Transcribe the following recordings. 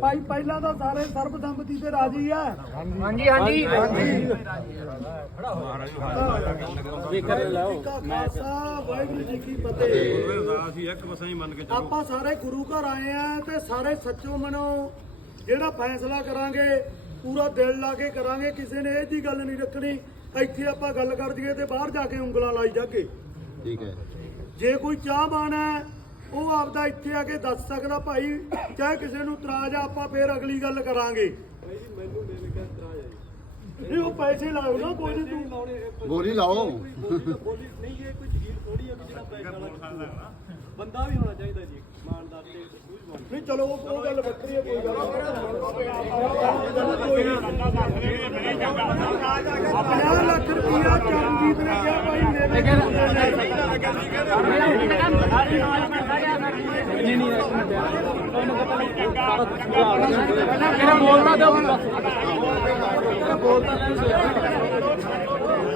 ਭਾਈ ਪਹਿਲਾਂ ਤਾਂ ਸਾਰੇ ਸਰਬਸੰਮਤੀ ਤੇ ਰਾਜੀ ਆ। ਹਾਂਜੀ ਹਾਂਜੀ। ਖਾਲਸਾ ਵਾਹਿਗੁਰੂ ਜੀ ਕੀ ਫਤਿਹ ਅਸੀਂ ਇੱਕ ਬਸਾਂ ਹੀ ਮੰਨ ਕੇ ਚੱਲੋ ਆਪਾਂ ਸਾਰੇ ਗੁਰੂ ਘਰ ਆਏ ਆ ਤੇ ਸਾਰੇ ਸੱਚੋ ਮਨੋ ਜਿਹੜਾ ਫੈਸਲਾ ਕਰਾਂਗੇ ਪੂਰਾ ਦਿਲ ਲਾ ਕੇ ਕਰਾਂਗੇ ਕਿਸੇ ਨੇ ਇਹ ਜੀ ਗੱਲ ਨਹੀਂ ਰੱਖਣੀ। ਇੱਥੇ ਆਪਾਂ ਗੱਲ ਕਰ ਤੇ ਬਾਹਰ ਜਾ ਕੇ ਉਂਗਲਾਂ ਲਾਈ ਜਾਗੇ ਠੀਕ ਹੈ। ਜੇ ਕੋਈ ਚਾਹਵਾਨ ਹੈ ਉਹ ਆਪਦਾ ਇੱਥੇ ਆ ਕੇ ਦੱਸ ਸਕਦਾ ਭਾਈ ਚਾਹੇ ਕਿਸੇ ਨੂੰ ਇਤਰਾਜ਼ ਆ ਆਪਾਂ ਫੇਰ ਅਗਲੀ ਗੱਲ ਕਰਾਂਗੇ। ਨਹੀਂ ਉਹ ਪੈਸੇ ਲਾਓ ਨਾ ਕੋਈ ਨਹੀਂ ਤੂੰ। ਗੋਲੀ ਲਾਓ। ਬੰਦਾ ਵੀ ਹੋਣਾ ਚਾਹੀਦਾ ਜੀ ਇਮਾਨਦਾਰ ਤੇ ਸੂਝਵਾਨ ਨਹੀਂ ਚਲੋ ਉਹ ਗੱਲ ਵੱਖਰੀ ਹੈ ਕੋਈ ਗੱਲ ਪੰਜਾਹ ਲੱਖ ਰੁਪਇਆ ਚਰਨਜੀਤ ਨੇ ਕਿਹਾ ਭਾਈ ਮੇਰੇ ਮੇਰਾ ਬੋਲਣਾ ਦਿਓ ਹੁਣ ਬਸ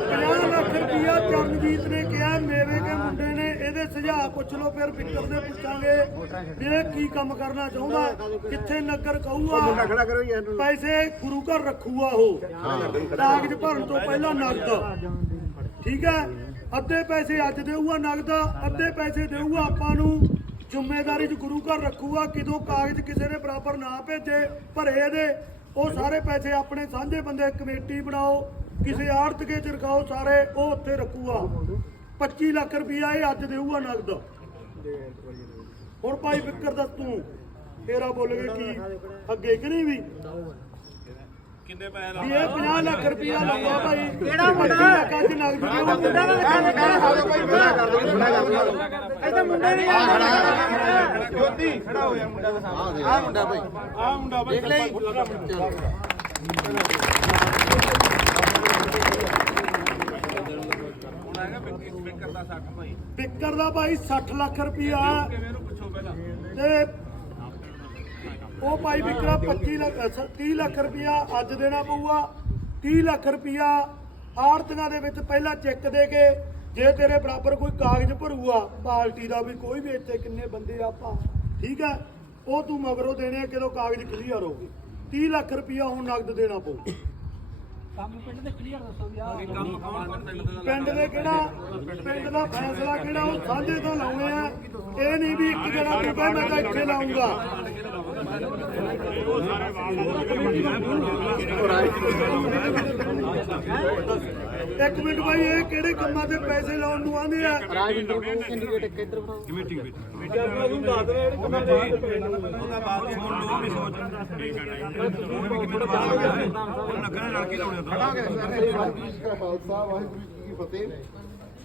ਪੰਜਾਹ ਲੱਖ ਰੁਪਇਆ ਚਰਨਜੀਤ ਨੇ ਕਿਹਾ ਮੇਵੇ ਕੇ ਮੁੰਡੇ ਨੇ ਇਹਦੇ ਸੁਝਾਅ ਪੁੱਛ ਲਓ ਫਿਰ ਵਿਕਰ ਦੇ ਪੁੱਛਾਂਗੇ ਵੀ ਇਹ ਕੀ ਕੰਮ ਕਰਨਾ ਚਾਹੁੰਦਾ ਕਿੱਥੇ ਨਗਰ ਕਹੂਗਾ ਪੈਸੇ ਗੁਰੂ ਘਰ ਰੱਖੂਗਾ ਉਹ। ਕਾਗਜ਼ ਭਰਨ ਤੋਂ ਪਹਿਲਾਂ ਨਗਦ ਠੀਕ ਹੈ? ਅੱਧੇ ਪੈਸੇ ਅੱਜ ਦੇਊਗਾ, ਨਗਦ ਅੱਧੇ ਪੈਸੇ ਦੇਊਗਾ ਆਪਾਂ ਨੂੰ। ਜ਼ਿੰਮੇਵਾਰੀ ਚ ਗੁਰੂ ਘਰ ਰੱਖੂਗਾ, ਕਿਦੋਂ ਕਾਗਜ਼ ਕਿਸੇ ਦੇ ਬਰਾਬਰ ਨਾ ਭੇਜੇ ਭਰੇ ਇਹਦੇ ਉਹ ਸਾਰੇ ਪੈਸੇ ਆਪਣੇ ਸਾਂਝੇ ਬੰਦੇ ਕਮੇਟੀ ਬਣਾਓ, ਕਿਸੇ ਆੜਤ ਕੇ ਚ ਰਖਾਓ ਸਾਰੇ, ਉਹ ਉੱਥੇ ਰੱਖੂਗਾ। 25 ਲੱਖ ਰੁਪਇਆ ਇਹ ਅੱਜ ਦੇਊਗਾ ਨਗਦ। ਹੁਣ ਭਾਈ ਵਿਕਰ ਦੱਸ ਤੂੰ, ਤੇਰਾ ਬੋਲ ਗਏ ਕੀ, ਅੱਗੇ ਕਿ ਨਹੀਂ ਵੀ? ਕਿੰਨੇ ਪੈਸੇ ਵੀ ਇਹ 50 ਲੱਖ ਰੁਪਇਆ ਲਾਉਂਦਾ ਭਾਈ। ਕਿਹੜਾ ਮੁੰਡਾ? ਅੱਜ ਨਗਦ ਦੇਊਗਾ ਮੁੰਡਾ ਇਹ ਤਾਂ ਮੁੰਡੇ ਨਹੀਂ ਜੋਤੀ। ਖੜਾ ਹੋਇਆ ਮੁੰਡਾ ਦਾ ਸਾਹਮਣੇ। ਆ ਮੁੰਡਾ ਭਾਈ। ਆ ਮੁੰਡਾ ਭਾਈ ਦੇਖ ਲਈ ਹੁਣ ਹੈਗਾ ਬਿਕਰ ਦਾ 60 ਭਾਈ। ਵਿਕਰ ਦਾ ਭਾਈ 60 ਲੱਖ ਰੁਪਇਆ ਕਿਵੇਂ ਨੂੰ ਪੁੱਛੋ ਪਹਿਲਾਂ? ਤੇ ਉਹ ਭਾਈ ਵਿਕਰਾ 25 ਲੱਖ ਅ, 30 ਲੱਖ ਰੁਪਇਆ ਅੱਜ ਦੇਣਾ ਪਊਗਾ। 30 ਲੱਖ ਰੁਪਇਆ ਆੜਤੀਆਂ ਦੇ ਵਿੱਚ ਪਹਿਲਾਂ ਚੈੱਕ ਦੇ ਕੇ ਜੇ ਤੇਰੇ ਬਰਾਬਰ ਕੋਈ ਕਾਗਜ਼ ਭਰੂਗਾ ਪਾਰਟੀ ਦਾ ਵੀ ਕੋਈ ਵੀ ਇੱਥੇ ਕਿੰਨੇ ਬੰਦੇ ਆਪਾਂ ਠੀਕ ਹੈ? ਉਹ ਤੂੰ ਮਗਰੋਂ ਦੇਣੇ ਆ ਕਿਦੋਂ ਕਾਗਜ਼ ਕਲੀਅਰ ਹੋਗੇ 30 ਲੱਖ ਰੁਪਇਆ ਹੁਣ ਨਗਦ ਦੇਣਾ ਪਊ। ਕੰਮ ਪਿੰਡ ਦੇ ਕਲੀਅਰ ਦੱਸੋ ਵੀ ਆ ਕੰਮ ਕੌਣ ਪਿੰਡ ਦਾ ਪਿੰਡ ਦੇ ਕਿਹੜਾ? ਪਿੰਡ ਦਾ ਫੈਸਲਾ ਕਿਹੜਾ? ਉਹ ਸਾਂਝੇ ਤੋਂ ਲਾਉਣੇ ਆ। ਇਹ ਨਹੀਂ ਵੀ ਇੱਕ ਜਣਾ ਕਹੇ ਮੈਂ ਤਾਂ ਇੱਥੇ ਲਾਉਂਗਾ ਇੱਕ ਮਿੰਟ ਬਾਈ ਇਹ ਕਿਹੜੇ ਕੰਮਾਂ ਤੇ ਪੈਸੇ ਲਾਉਣ ਨੂੰ ਆਂਦੇ ਆ? ਰਾਜਿੰਦਰ ਨੂੰ ਕੈਂਡੀਡੇਟ ਕਿੱਧਰ ਬਣਾਓ ਕਮੇਟੀ ਵਿੱਚ ਕਮੇਟੀ ਦੱਸ ਦੇ ਉਹਦਾ ਬਾਤ ਸੁਣ ਲੋ ਵੀ ਸੋਚ ਉਹ ਵੀ ਕਿੰਨੇ ਬਾਤ ਉਹ ਲੱਗਣਾ ਨਾਲ ਕੀ ਲਾਉਣੇ ਹੁੰਦਾ ਵਾਹਿਗੁਰੂ ਜੀ ਕਾ ਖਾਲਸਾ ਵਾਹਿਗੁਰੂ ਜੀ ਕੀ ਫਤਿਹ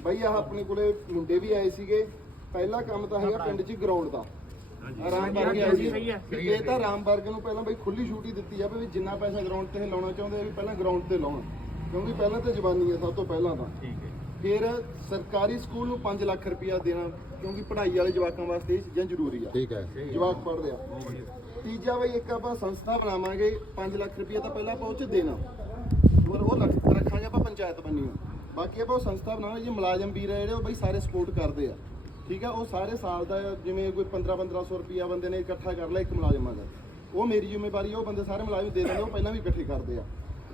ਬਈ ਆਹ ਆਪਣੇ ਕੋਲੇ ਮੁੰਡੇ ਵੀ ਆਏ ਸੀਗੇ। ਪਹਿਲਾ ਕੰਮ ਤਾਂ ਹੈਗਾ ਪਿੰਡ 'ਚ ਗਰਾਊਂਡ ਦਾ। ਵਰਗ ਸੀ ਵੀ ਇਹ ਤਾਂ ਆਰਾਮ ਵਰਗ ਨੂੰ ਪਹਿਲਾਂ ਬਈ ਖੁੱਲੀ ਛੂਟੀ ਦਿੱਤੀ ਜਾਵੇ ਵੀ ਜਿੰਨਾ ਪੈਸਾ ਗਰਾਊਂਡ ਤੇ ਇਹ ਲਾਉਣਾ ਚਾਹੁੰਦੇ ਆ ਵੀ ਪਹਿਲਾਂ ਗਰਾਊਂਡ ਤੇ ਲਾਉਣ। ਕਿਉਂਕਿ ਪਹਿਲਾਂ ਤਾਂ ਜਵਾਨੀ ਹੈ ਸਭ ਤੋਂ ਪਹਿਲਾਂ ਤਾਂ। ਠੀਕ ਹੈ। ਫਿਰ ਸਰਕਾਰੀ ਸਕੂਲ ਨੂੰ 5 ਲੱਖ ਰੁਪਇਆ ਦੇਣਾ ਕਿਉਂਕਿ ਪੜ੍ਹਾਈ ਵਾਲੇ ਜਵਾਕਾਂ ਵਾਸਤੇ ਇਹ ਚੀਜ਼ਾਂ ਜ਼ਰੂਰੀ ਆ। ਠੀਕ ਹੈ। ਜਵਾਕ ਪੜ੍ਹਦੇ ਆ। ਤੀਜਾ ਬਈ ਇੱਕ ਆਪਾਂ ਸੰਸਥਾ ਬਣਾਵਾਂਗੇ 5 ਲੱਖ ਰੁਪਇਆ ਤਾਂ ਪਹਿਲਾਂ ਆਪਾਂ ਉਹ 'ਚ ਦੇਣਾ। ਪਰ ਉਹ ਲੱਖ ਰੱਖਾਂਗੇ ਆਪਾਂ ਪੰਚਾਇਤ ਬੰਨੀ ਬਾਕੀ ਆਪਾਂ ਉਹ ਸੰਸਥਾ ਬਣਾਵਾਂਗੇ ਜੀ ਮੁਲਾਜ਼ਮ ਵੀਰ ਆ ਜਿਹੜੇ ਉਹ ਬਈ ਸਾਰੇ ਸਪੋਰਟ ਕਰਦੇ ਆ। ਠੀਕ ਆ ਉਹ ਸਾਰੇ ਸਾਲ ਦਾ ਜਿਵੇਂ ਕੋਈ 15 1500 ਰੁਪਇਆ ਬੰਦੇ ਨੇ ਇਕੱਠਾ ਕਰ ਲਿਆ ਇੱਕ ਮੁਲਾਜ਼ਮਾਂ ਦਾ ਉਹ ਮੇਰੀ ਜ਼ਿੰਮੇਵਾਰੀ ਉਹ ਬੰਦੇ ਸਾਰੇ ਮੁਲਾਜ਼ਮ ਦੇ ਦਿੰਦੇ ਉਹ ਪਹਿਲਾਂ ਵੀ ਇਕੱਠੇ ਕਰਦੇ ਆ।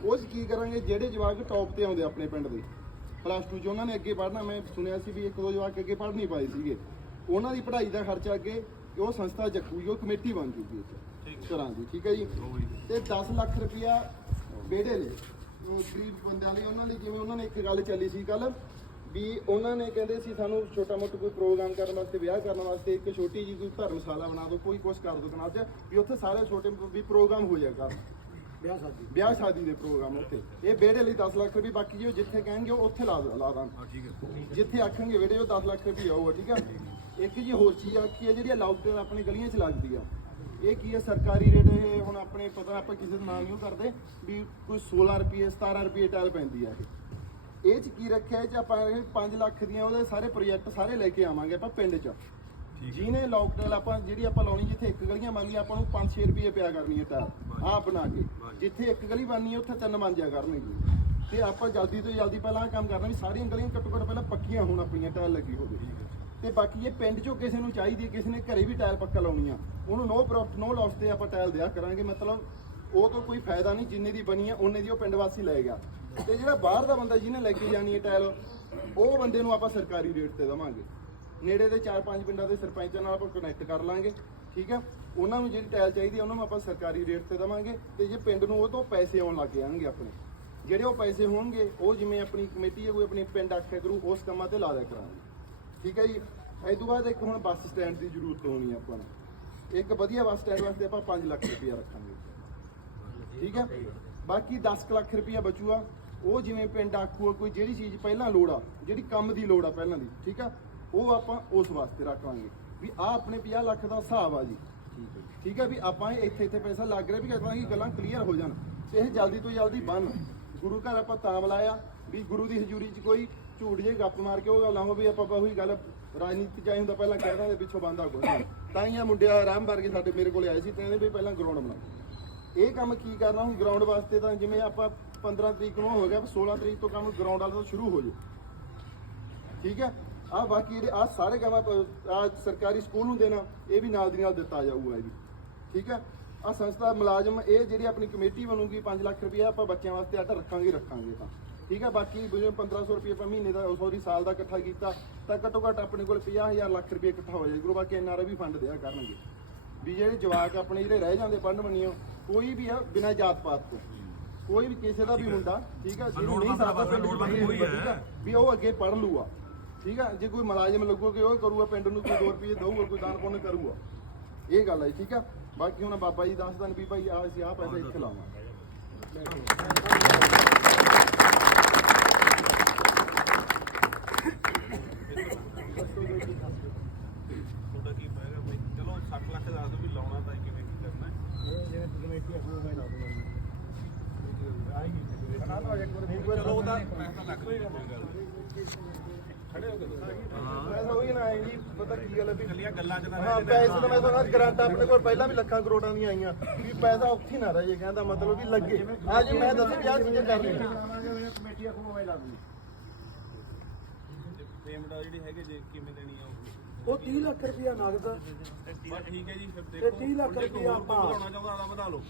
ਉਹ 'ਚ ਕੀ ਕਰਾਂਗੇ ਜਿਹੜੇ ਜਵਾਕ ਟੌਪ ਤੇ ਆਉਂਦੇ ਆਪਣੇ ਪਿੰਡ ਦੇ ਪਲੱਸ 2 ਚ ਉਹਨਾਂ ਨੇ ਅੱਗੇ ਪੜ੍ਹਨਾ ਮੈਂ ਸੁਣਿਆ ਸੀ ਵੀ ਇੱਕ ਦੋ ਜਵਾਕ ਅੱਗੇ ਪੜ੍ਹ ਨਹੀਂ ਪਾਏ ਸੀਗੇ। ਉਹਨਾਂ ਦੀ ਪੜ੍ਹਾਈ ਦਾ ਖਰਚਾ ਅੱਗੇ ਉਹ ਸੰਸਥਾ ਚੱਕੂਗੀ ਉਹ ਕਮੇਟੀ ਬਣ ਜੂਗੀ ਘਰਾਂ ਦੀ ਠੀਕ ਹੈ ਜੀ? ਤੇ 10 ਲੱਖ ਰੁਪਇਆ ਨੇ ਉਹ ਗਰੀਬ ਬੰਦਿਆਂ ਲਈ ਉਹਨਾਂ ਲਈ ਜਿਵੇਂ ਉਹਨਾਂ ਨੇ ਇੱਕ ਗੱਲ ਚੱਲੀ ਸੀ ਕੱਲ ਵੀ ਉਹਨਾਂ ਨੇ ਕਹਿੰਦੇ ਸੀ ਸਾਨੂੰ ਛੋਟਾ ਮੋਟਾ ਕੋਈ ਪ੍ਰੋਗਰਾਮ ਕਰਨ ਵਾਸਤੇ ਵਿਆਹ ਕਰਨ ਵਾਸਤੇ ਇੱਕ ਛੋਟੀ ਜਿਹੀ ਕੋਈ ਧਰਮਸ਼ਾਲਾ ਬਣਾ ਦਿਓ ਕੋਈ ਕੁਛ ਕਰ ਦਿਓ ਕਨਾਲ ਚ ਵੀ ਉੱਥੇ ਸਾਰੇ ਛੋਟੇ ਵੀ ਪ੍ਰੋਗਰਾਮ ਹੋ ਜਾਏਗਾ ਵਿਆਹ ਸ਼ਾਦੀ। ਵਿਆਹ ਸ਼ਾਦੀ ਦੇ ਪ੍ਰੋਗਰਾਮ ਉੱਥੇ। ਇਹ ਵਿਹੜੇ ਲਈ 10 ਲੱਖ ਰੁਪਏ ਬਾਕੀ ਜੀ ਉਹ ਜਿੱਥੇ ਕਹਿਣਗੇ ਉਹ ਉੱਥੇ ਲਾ ਲਾ ਦਾਂ ਠੀਕ ਹੈ। ਜਿੱਥੇ ਆਖਣਗੇ ਵਿਹੜੇ ਉਹ 10 ਲੱਖ ਰੁਪਏ ਆਊਗਾ ਠੀਕ ਆ? ਇੱਕ ਜੀ ਹੋਰ ਚੀਜ਼ ਆਖੀ ਹੈ ਜਿਹੜੀ ਲਾਕਡਾਊਨ ਆਪਣੇ ਗਲੀਆਂ 'ਚ ਲੱਗਦੀ ਆ। ਇਹ ਕੀ ਹੈ ਸਰਕਾਰੀ ਰੇਟ ਇਹ ਹੁਣ ਆਪਣੇ ਪਤਾ ਆਪਾਂ ਕਿਸੇ ਦਾ ਨਾਮ ਨਹੀਂ ਕਰਦੇ ਵੀ ਕੋਈ 16 ਰੁਪਏ 17 ਰੁਪਏ ਟਾਇਲ ਪੈਂਦੀ ਆ ਇਹ। ਇਹ ਚ ਕੀ ਰੱਖਿਆ ਇਹ ਚ ਆਪਾਂ 5 ਲੱਖ ਦੀਆਂ ਉਹਦੇ ਸਾਰੇ ਪ੍ਰੋਜੈਕਟ ਸਾਰੇ ਲੈ ਕੇ ਆਵਾਂਗੇ ਆਪਾਂ ਪਿੰਡ 'ਚ। ਜਿਹਨੇ ਲੋਕਡਾਊਨ ਆਪਾਂ ਜਿਹੜੀ ਆਪਾਂ ਲਾਉਣੀ ਜਿੱਥੇ ਇੱਕ ਗਲੀਆਂ ਬਣ ਗਈਆਂ ਆਪਾਂ ਨੂੰ 5-6 ਰੁਪਏ ਪਿਆ ਕਰਨੀ ਹੈ ਟਾਇਲ ਆਹ ਬਣਾ ਕੇ। ਜਿੱਥੇ ਇੱਕ ਗਲੀ ਬਣਨੀ ਹੈ ਉੱਥੇ ਤਿੰਨ ਜਾ ਕਰਨਗੇ ਤੇ ਆਪਾਂ ਜਲਦੀ ਤੋਂ ਜਲਦੀ ਪਹਿਲਾਂ ਆਹ ਕੰਮ ਕਰਨਾ ਵੀ ਸਾਰੀਆਂ ਗਲੀਆਂ ਘੱਟੋ ਘੱਟ ਪਹਿਲਾਂ ਪੱਕੀਆਂ ਹੋਣ ਆਪਣੀਆਂ ਟਾਇਲ ਲੱਗੀ ਹੋਵੇ। ਤੇ ਬਾਕੀ ਜੇ ਪਿੰਡ ਚੋਂ ਕਿਸੇ ਨੂੰ ਚਾਹੀਦੀ ਹੈ, ਕਿਸੇ ਨੇ ਘਰੇ ਵੀ ਟਾਇਲ ਪੱਕਾ ਲਾਉਣੀ ਆ ਉਹਨੂੰ ਨੋ ਪ੍ਰੋਫਿਟ ਨੋ ਲਾਸ ਤੇ ਆਪਾਂ ਟਾਇਲ ਦਿਆ ਕਰਾਂਗੇ। ਮਤਲਬ ਉਹ ਤੋਂ ਕੋਈ ਫਾਇਦਾ ਨਹੀਂ ਜਿੰਨੇ ਦੀ ਬਣੀ ਆ ਉਹਨੇ ਦੀ ਉਹ ਪਿੰਡ ਵਾਸੀ ਲੈ ਗਿਆ। ਤੇ ਜਿਹੜਾ ਬਾਹਰ ਦਾ ਬੰਦਾ ਜਿਹਨੇ ਲੈ ਕੇ ਜਾਣੀ ਹੈ ਟਾਇਲ, ਉਹ ਬੰਦੇ ਨੂੰ ਆਪਾਂ ਸਰਕਾਰੀ ਰੇਟ ਤੇ ਦਵਾਂਗੇ। ਨੇੜੇ ਦੇ 4-5 ਪਿੰਡਾਂ ਦੇ ਸਰਪੰਚਾਂ ਨਾਲ ਆਪਾਂ ਕਨੈਕਟ ਕਰ ਲਾਂਗੇ, ਠੀਕ ਹੈ? ਉਹਨਾਂ ਨੂੰ ਜਿਹੜੀ ਟਾਇਲ ਚਾਹੀਦੀ ਆ ਉਹਨਾਂ ਨੂੰ ਆਪਾਂ ਸਰਕਾਰੀ ਰੇਟ ਤੇ ਦਵਾਂਗੇ ਤੇ ਜੇ ਪਿੰਡ ਨੂੰ ਉਹ ਤੋਂ ਪੈਸੇ ਆਉਣ ਲੱਗ ਜਾਣਗੇ ਆਪਣੇ। ਜਿਹੜੇ ਉਹ ਪੈਸੇ ਹੋਣਗੇ, ਉਹ ਜਿਵੇਂ ਆਪਣੀ ਕਮੇਟੀ ਹੈ, ਕੋਈ ਆਪਣੀ ਪਿੰਡ ਆਖਿਆ ਕਰੂ, ਉਸ ਕੰਮਾਂ ਤੇ ਲਾ ਦਿਆ ਕਰਾਂਗੇ। ਠੀਕ ਹੈ ਜੀ? ਇਸ ਤੋਂ ਬਾਅਦ ਇੱਕ ਹੁਣ ਬੱਸ ਸਟੈਂਡ ਦੀ ਜ਼ਰੂਰਤ ਹੋਣੀ ਹੈ ਆਪਾਂ ਨੂੰ। ਇੱਕ ਵਧੀਆ ਬੱਸ ਸਟੈਂਡ ਵਾਸਤੇ ਆਪਾਂ 5 ਲੱਖ ਰੁਪਇਆ ਰੱਖਾਂਗੇ। ਠੀਕ ਹੈ? ਬਾਕੀ 10 ਕੁ ਲੱਖ ਰੁਪਇਆ ਬਚੂਗਾ। ਉਹ ਜਿਵੇਂ ਪਿੰਡ ਆਖੂਆ ਕੋਈ ਜਿਹੜੀ ਚੀਜ਼ ਪਹਿਲਾਂ ਲੋੜ ਆ ਜਿਹੜੀ ਕੰਮ ਦੀ ਲੋੜ ਆ ਪਹਿਲਾਂ ਦੀ ਠੀਕ ਆ? ਉਹ ਆਪਾਂ ਉਸ ਵਾਸਤੇ ਰੱਖ ਲਾਂਗੇ। ਵੀ ਆ ਆਪਣੇ 50 ਲੱਖ ਦਾ ਹਿਸਾਬ ਆ ਜੀ। ਠੀਕ ਹੈ ਵੀ ਆਪਾਂ ਇਹ ਇੱਥੇ ਇੱਥੇ ਪੈਸਾ ਲੱਗ ਰਿਹਾ ਵੀ ਕਹਾਂ ਕਿ ਗੱਲਾਂ ਕਲੀਅਰ ਹੋ ਜਾਣ। ਤੇ ਇਹ ਜਲਦੀ ਤੋਂ ਜਲਦੀ ਬਣ ਗੁਰੂ ਘਰ ਆਪਾਂ ਤਾਂ ਬੁਲਾਇਆ ਵੀ ਗੁਰੂ ਦੀ ਹਜ਼ੂਰੀ 'ਚ ਕੋਈ ਝੂਠ ਜੇ ਗੱਪ ਮਾਰ ਕੇ ਉਹ ਗੱਲ ਨਾ ਹੋਵੇ ਆਪਾਂ ਉਹੀ ਗੱਲ ਰਾਜਨੀਤੀ ਚਾਹੀ ਹੁੰਦਾ ਪਹਿਲਾਂ ਕਹਿ ਦੇ ਪਿੱਛੋਂ ਬੰਦਾ ਕੋਈ ਤਾਂ ਹੀ ਆ ਮੁੰਡਿਆ ਆਰਾਮ ਵਰਗੇ ਸਾਡੇ ਮੇਰੇ ਕੋਲੇ ਆਏ ਸੀ ਕਹਿੰਦੇ ਵੀ ਪਹਿਲਾਂ ਗਰਾਊਂਡ ਬਣਾਓ ਇਹ ਕੰਮ ਕੀ ਕਰਨਾ ਹੁਣ ਗਰਾਊਂਡ ਵਾਸਤੇ ਤਾਂ ਜਿਵੇਂ ਆਪਾਂ 15 ਤਰੀਕ ਨੂੰ ਹੋ ਗਿਆ 16 ਤਰੀਕ ਤੋਂ ਕੰਮ ਗਰਾਊਂਡ ਵਾਲਾ ਤੋਂ ਸ਼ੁਰੂ ਹੋ ਜੇ ਠੀਕ ਹੈ? ਆ ਬਾਕੀ ਜਿਹੜੇ ਆ ਸਾਰੇ ਕੰਮ ਆ ਸਰਕਾਰੀ ਸਕੂਲ ਨੂੰ ਦੇਣਾ ਇਹ ਵੀ ਨਾਲ ਦੀ ਨਾਲ ਦਿੱਤਾ ਜਾਊਗਾ ਇਹ ਵੀ। ਠੀਕ ਹੈ? ਆ ਸੰਸਥਾ ਮੁਲਾਜ਼ਮ, ਇਹ ਜਿਹੜੀ ਆਪਣੀ ਕਮੇਟੀ ਬਣੂਗੀ 5 ਲੱਖ ਰੁਪਏ ਆਪਾਂ ਬੱਚਿਆਂ ਵਾਸਤੇ ਆਟਾ ਰੱਖਾਂਗੇ ਰੱਖਾਂਗੇ ਤਾਂ। ਠੀਕ ਹੈ? ਬਾਕੀ ਜਿਵੇਂ 1500 ਰੁਪਏ per ਮਹੀਨੇ ਦਾ ਸੌਰੀ ਸਾਲ ਦਾ ਇਕੱਠਾ ਕੀਤਾ, ਤਾਂ ਘੱਟੋ ਘੱਟ ਆਪਣੇ ਕੋਲ 50000 ਲੱਖ ਰੁਪਏ ਇਕੱਠਾ ਹੋ ਜਾਏਗਾ। ਬਾਕੀ ਐਨਆਰਆਈ ਵੀ ਫੰਡ ਦਿਆ ਕਰਨਗੇ। ਵੀ ਜਿਹੜੇ ਜਵਾਕ ਆਪਣੇ ਜਿਹੜੇ ਰਹਿ ਜਾਂਦੇ ਪੜਨ ਬਣੀਓ ਕੋਈ ਵੀ ਆ, ਬਿਨਾਂ ਜਾਤ ਪਾਤ ਤੋਂ। ਕੋਈ ਵੀ ਕਿਸੇ ਦਾ ਵੀ ਮੁੰਡਾ ਠੀਕ ਆ ਜਿਹਨੂੰ ਨਹੀਂ ਸਕਦਾ ਪਿੰਡ ਚ ਪੜ੍ਹਨ ਦੀ, ਠੀਕ ਆ ਵੀ ਉਹ ਅੱਗੇ ਪੜ ਲੂਗਾ ਠੀਕ ਆ ਜੇ ਕੋਈ ਮੁਲਾਜ਼ਮ ਲੱਗੂਗਾ ਕਿ ਉਹ ਕਰੂਗਾ ਪਿੰਡ ਨੂੰ ਕੋਈ 2 ਰੁਪਏ ਦਊਗਾ ਕੋਈ ਦਾਨ ਪੁੰਨ ਕਰੂਗਾ। ਇਹ ਗੱਲ ਹੈ ਠੀਕ ਆ ਬਾਕੀ ਹੁਣ ਬਾਬਾ ਜੀ ਦੱਸ ਦੇਣ ਵੀ ਭਾਈ ਆ ਅਸੀਂ ਆ ਪੈਸਾ ਇੱਥੇ ਲਾਵਾਂਗੇ ਤੁਹਾਡਾ ਕੀ ਪਏਗਾ ਬਈ ਚਲੋ 60 ਲੱਖ ਦੱਸ ਦਿਓ ਵੀ ਲਾਉਣਾ ਤਾਂ ਕਿਵੇਂ ਕੀ ਕਰਨਾ ਹੈ ਚਲੋ ਉਹਦਾ ਪੈਸਾ ਲੱਗ ਜਾਏਗਾ ਕੋਈ ਗੱਲ ਨਹੀਂ। ਖੜੇ ਹੋ। ਕੇ ਦੱਸੋ ਪੈਸਾ ਉਹੀ ਨਾ ਹੈ ਜੀ ਪਤਾ ਕੀ ਗੱਲ ਹੈ ਵੀ ਇਕੱਲੀਆਂ ਗੱਲਾਂ ਚ ਨਾ ਹਾਂ ਪੈਸੇ ਤਾਂ ਮੈਂ ਤੁਹਾਨੂੰ ਗਰੰਟ ਆਪਣੇ ਕੋਲ ਪਹਿਲਾਂ ਵੀ ਲੱਖਾਂ ਕਰੋੜਾਂ ਦੀਆਂ ਆਈਆਂ ਵੀ ਪੈਸਾ ਉੱਥੇ ਹੀ ਨਾ ਰਹੇ ਕਹਿੰਦਾ ਮਤਲਬ ਵੀ ਲੱਗੇ। ਅੱਜ ਮੈਂ ਦੱਸੇ ਵੀ ਆਹ ਚੀਜ਼ਾਂ ਕਰ ਰਹੀ ਪੇਮੈਂਟ ਜਿਹੜੀ ਹੈਗੇ ਜੇ ਕਿਵੇਂ ਦੇਣੀ ਆ ਉਹ 30 ਲੱਖ ਰੁਪਇਆ ਨਗਦ। ਬਸ ਠੀਕ ਹੈ ਜੀ ਫਿਰ ਤੇ 30 ਲੱਖ ਰੁਪਇਆ ਆਪਾਂ ਵਧਾਉਣਾ ਚਾਹੁੰਦਾ ਤਾਂ ਵਧਾ ਲਓ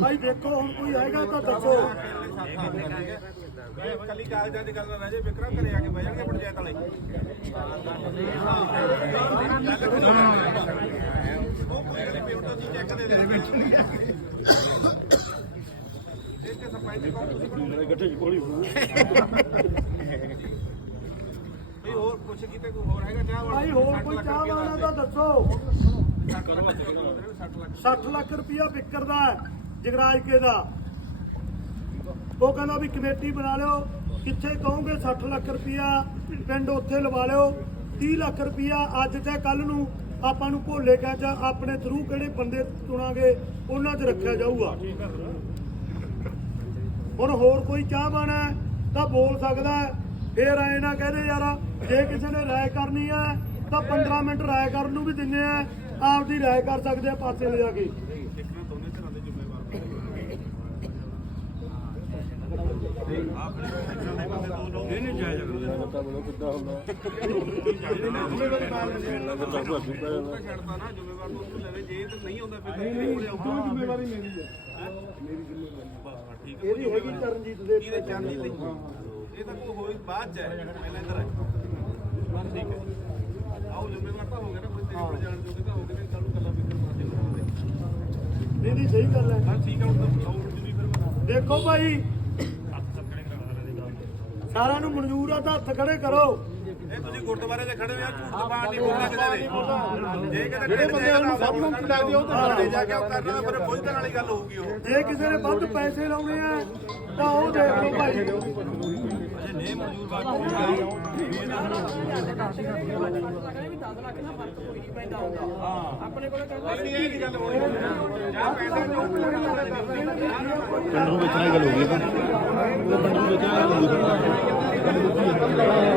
ਭਾਈ ਦੇਖੋ ਹੁਣ ਕੋਈ ਹੈਗਾ ਤਾਂ ਦੱਸੋ। ਕੱਲੀ ਕਾਗਜ਼ਾਂ ਦੀ ਗੱਲ ਨਾ ਰਹਿ ਜੇ ਵਿਕਰਮ ਘਰੇ ਆ ਕੇ ਬਹਿ ਜਾਣਗੇ ਪੰਚਾਇਤ ਵਾਲੇ ਉਹ ਕੋਈ ਗੱਲ ਨੀ, ਪੇਮੈਂਟ ਚੈੱਕ ਦੇ ਦੇ ਇਹ ਕਿ ਸਰਪੰਚ ਕੋਲ ਤੁਸੀਂ ਗੱਠੇ ਚ ਕੋਲੀ ਨਹੀਂ ਹੋਰ ਪੁੱਛ ਕੀਤੇ ਕੋਈ ਹੋਰ ਹੈਗਾ ਚਾਹ ਵਾਲਾ ਭਾਈ ਹੋਰ 60 ਕੋਈ ਲੱਖ ਚਾਹ ਰੁਪਇਆ ਵਾਲਾ ਦਾ। ਤਾਂ ਦੱਸੋ। 60 ਲੱਖ 60 ਲੱਖ ਰੁਪਇਆ ਵਿਕਰਦਾ ਹੈ ਜਗਰਾਜ ਕੇ ਦਾ। ਉਹ ਕਹਿੰਦਾ ਵੀ ਕਮੇਟੀ ਬਣਾ ਲਿਓ ਕਿੱਥੇ ਕਹੋਗੇ 60 ਲੱਖ ਰੁਪਇਆ ਪਿੰਡ ਉੱਥੇ ਲਵਾ ਲਿਓ 30 ਲੱਖ ਰੁਪਇਆ ਅੱਜ ਤੇ ਕੱਲ ਨੂੰ ਆਪਾਂ ਨੂੰ ਭੋਲੇ ਕਾ ਚ ਆਪਣੇ ਥਰੂ ਕਿਹੜੇ ਬੰਦੇ ਚੁਣਾਂਗੇ ਉਹਨਾਂ 'ਚ ਰੱਖਿਆ ਜਾਊਗਾ। ਹੁਣ ਹੋਰ ਕੋਈ ਚਾਹਵਾਨ ਹੈ ਤਾਂ ਬੋਲ ਸਕਦਾ ਫੇਰ ਐ ਨਾ ਕਹਦੇ ਯਾਰ ਜੇ ਕਿਸੇ ਨੇ ਰਾਏ ਕਰਨੀ ਹੈ ਤਾਂ 15 ਮਿੰਟ ਰਾਏ ਕਰਨ ਨੂੰ ਵੀ ਦਿੰਨੇ ਆ। ਆਪਦੀ ਰਾਏ ਕਰ ਸਕਦੇ ਆ ਪਾਸੇ ਲਿਜਾ ਕੇ। ਦੇਖਣਾ ਦੋਨੇ ਤਰ੍ਹਾਂ ਦੇ ਜ਼ਿੰਮੇਵਾਰ ਇਹ ਨਹੀਂ ਜਾਇਜ਼ ਛੱਡਦਾ ਨਾ ਜ਼ਿੰਮੇਵਾਰ ਨੂੰ ਲੈਣੇ ਜੇ ਤੇ ਨਹੀਂ ਆਉਂਦਾ ਫਿਰ ਨਹੀਂ ਨਹੀਂ ਜ਼ਿੰਮੇਵਾਰੀ। ਮੇਰੀ ਹੈ ਠੀਕ ਹੈ। ਇਹਦੀ ਹੈਗੀ ਚਰਨਜੀਤ ਦੇ ਇਹਦੇ ਚਾਂਦੀ ਲਈ ਇਹ ਤਾਂ ਕੋਈ ਹੋਈ ਬਾਅਦ ਚ ਹੈ ਪਹਿਲਾਂ ਇੱਧਰ ਹੈ ਬਸ ਠੀਕ ਹੈ। ਆਓ ਜ਼ਿੰਮੇਵਾਰ ਤਾਂ ਹੋ ਗਿਆ ਨਾ ਕੋਈ ਤੇਰੇ ਕੋਲ ਜਾਣ ਜੋਗੇ ਤਾਂ ਹੋ ਗਏ ਕੱਲ ਨੂੰ ਕੱਲਾ ਫਿਕਰ ਮਾਰ ਦੇ ਨਹੀਂ ਨਹੀਂ ਸਹੀ ਗੱਲ ਹੈ। ਬਸ ਠੀਕ ਹੈ ਹੁਣ ਤਾਂ ਹੁਣ ਵੀ ਫਿਰ ਦੇਖੋ ਭਾਈ। ਸਾਰਿਆਂ ਨੂੰ ਮਨਜ਼ੂਰ ਆ ਤਾਂ ਹੱਥ ਖੜੇ ਕਰੋ। ਇਹ ਤੁਸੀਂ ਗੁਰਦੁਆਰੇ ਦੇ ਖੜੇ ਹੋ ਆ ਝੂਠ ਜ਼ਬਾਨ ਨਹੀਂ ਬੋਲਣਾ ਨੇ ਜੇ ਕਿਤੇ ਜਿਹੜੇ ਬੰਦੇ ਨੂੰ ਸਭ ਨੂੰ ਲੱਗਦੀ ਉਹ ਤਾਂ ਜਾ ਕੇ ਉਹ ਕਰਨਾ ਤਾਂ ਫਿਰ ਪੁੱਛਣ ਵਾਲੀ ਗੱਲ ਹੋਊਗੀ ਉਹ। ਜੇ ਕਿਸੇ ਨੇ ਵੱਧ ਪੈਸੇ ਲਾਉਣੇ ਆ ਤਾਂ ਉਹ ਦੇਖ ਲਓ ਭਾਈ। ਨਹੀਂ ਮਨਜ਼ੂਰ ਬਾਤ ਆਪਣੇ ਕੋਲੇ ਕਹਿੰਦਾ ਇਹ ਨਹੀਂ ਗੱਲ ਹੋਣੀ ਜਾਂ ਪੈਸਾ ਜੋ ਪਿੰਡ ਨੂੰ ਵੇਚਣ ਗੱਲ ਹੋ ਗਈ ਤਾਂ। ਉਹ ਪਿੰਡ ਨੂੰ ਵੇਚਣ ਗੱਲ ਹੋ ਗਈ